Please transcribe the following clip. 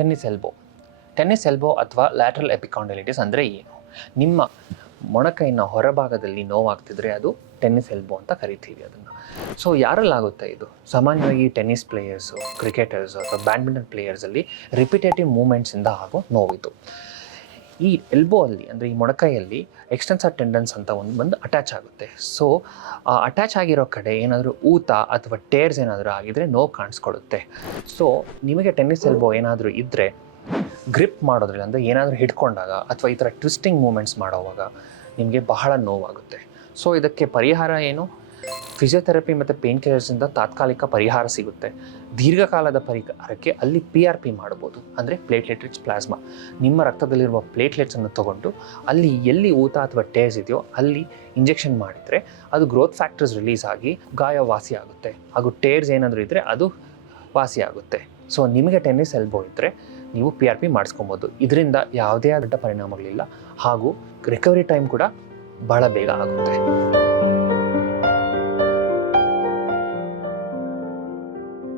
Tennis elbow ಅಥವಾ lateral ಎಪಿಕಾಂಡೈಲಿಟಿಸ್ ಅಂದರೆ ಏನು? ನಿಮ್ಮ ಮೊಣಕೈನ ಹೊರಭಾಗದಲ್ಲಿ ನೋವಾಗ್ತಿದ್ರೆ ಅದು ಟೆನ್ನಿಸ್ ಎಲ್ಬೋ ಅಂತ ಕರಿತೀವಿ ಅದನ್ನು. ಸೊ ಯಾರಲ್ಲಾಗುತ್ತೆ ಇದು? ಸಾಮಾನ್ಯವಾಗಿ ಟೆನ್ನಿಸ್ ಪ್ಲೇಯರ್ಸು, ಕ್ರಿಕೆಟರ್ಸು ಅಥವಾ ಬ್ಯಾಡ್ಮಿಂಟನ್ ಪ್ಲೇಯರ್ಸಲ್ಲಿ ರಿಪಿಟೇಟಿವ್ ಮೂಮೆಂಟ್ಸಿಂದ ಆಗೋ ನೋವಿದು. ಈ ಎಲ್ಬೋ ಅಲ್ಲಿ ಅಂದರೆ ಈ ಮೊಣಕೈಯಲ್ಲಿ ಎಕ್ಸ್ಟೆನ್ಸರ್ ಟೆಂಡನ್ಸ್ ಅಂತ ಬಂದು ಅಟ್ಯಾಚ್ ಆಗುತ್ತೆ. ಸೊ ಆ ಅಟ್ಯಾಚ್ ಆಗಿರೋ ಕಡೆ ಏನಾದರೂ ಊತ ಅಥವಾ ಟೇರ್ಸ್ ಏನಾದರೂ ಆಗಿದರೆ ನೋವು ಕಾಣಿಸ್ಕೊಳ್ಳುತ್ತೆ. ಸೊ ನಿಮಗೆ ಟೆನ್ನಿಸ್ ಎಲ್ಬೋ ಏನಾದರೂ ಇದ್ದರೆ ಗ್ರಿಪ್ ಮಾಡೋದ್ರಲ್ಲಿ ಅಂದರೆ ಏನಾದರೂ ಹಿಡ್ಕೊಂಡಾಗ ಅಥವಾ ಈ ಥರ ಟ್ವಿಸ್ಟಿಂಗ್ ಮೂಮೆಂಟ್ಸ್ ಮಾಡೋವಾಗ ನಿಮಗೆ ಬಹಳ ನೋವಾಗುತ್ತೆ. ಸೊ ಇದಕ್ಕೆ ಪರಿಹಾರ ಏನು? ಫಿಸಿಯೋಥೆರಪಿ ಮತ್ತು ಪೇನ್ ಕಿಲ್ಲರ್ಸಿಂದ ತಾತ್ಕಾಲಿಕ ಪರಿಹಾರ ಸಿಗುತ್ತೆ. ದೀರ್ಘಕಾಲದ ಪರಿಹಾರಕ್ಕೆ ಅಲ್ಲಿ PRP ಮಾಡ್ಬೋದು, ಅಂದರೆ ಪ್ಲೇಟ್ಲೆಟ್ ರಿಚ್ ಪ್ಲಾಸ್ಮಾ. ನಿಮ್ಮ ರಕ್ತದಲ್ಲಿರುವ ಪ್ಲೇಟ್ಲೆಟ್ಸನ್ನು ತೊಗೊಂಡು ಅಲ್ಲಿ ಎಲ್ಲಿ ಊತ ಅಥವಾ ಟೇರ್ಸ್ ಇದೆಯೋ ಅಲ್ಲಿ ಇಂಜೆಕ್ಷನ್ ಮಾಡಿದರೆ ಅದು ಗ್ರೋತ್ ಫ್ಯಾಕ್ಟರ್ಸ್ ರಿಲೀಸ್ ಆಗಿ ಗಾಯ ವಾಸಿ ಆಗುತ್ತೆ. ಹಾಗೂ ಟೇರ್ಸ್ ಏನಾದರೂ ಇದ್ದರೆ ಅದು ವಾಸಿ ಆಗುತ್ತೆ. ಸೊ ನಿಮಗೆ ಟೆನ್ನಿಸ್ ಎಲ್ಬೋ ಇದ್ದರೆ ನೀವು PRP ಮಾಡಿಸ್ಕೊಬೋದು. ಇದರಿಂದ ಯಾವುದೇ ದೊಡ್ಡ ಪರಿಣಾಮಗಳಿಲ್ಲ ಹಾಗೂ ರಿಕವರಿ ಟೈಮ್ ಕೂಡ ಭಾಳ ಬೇಗ ಆಗುತ್ತೆ.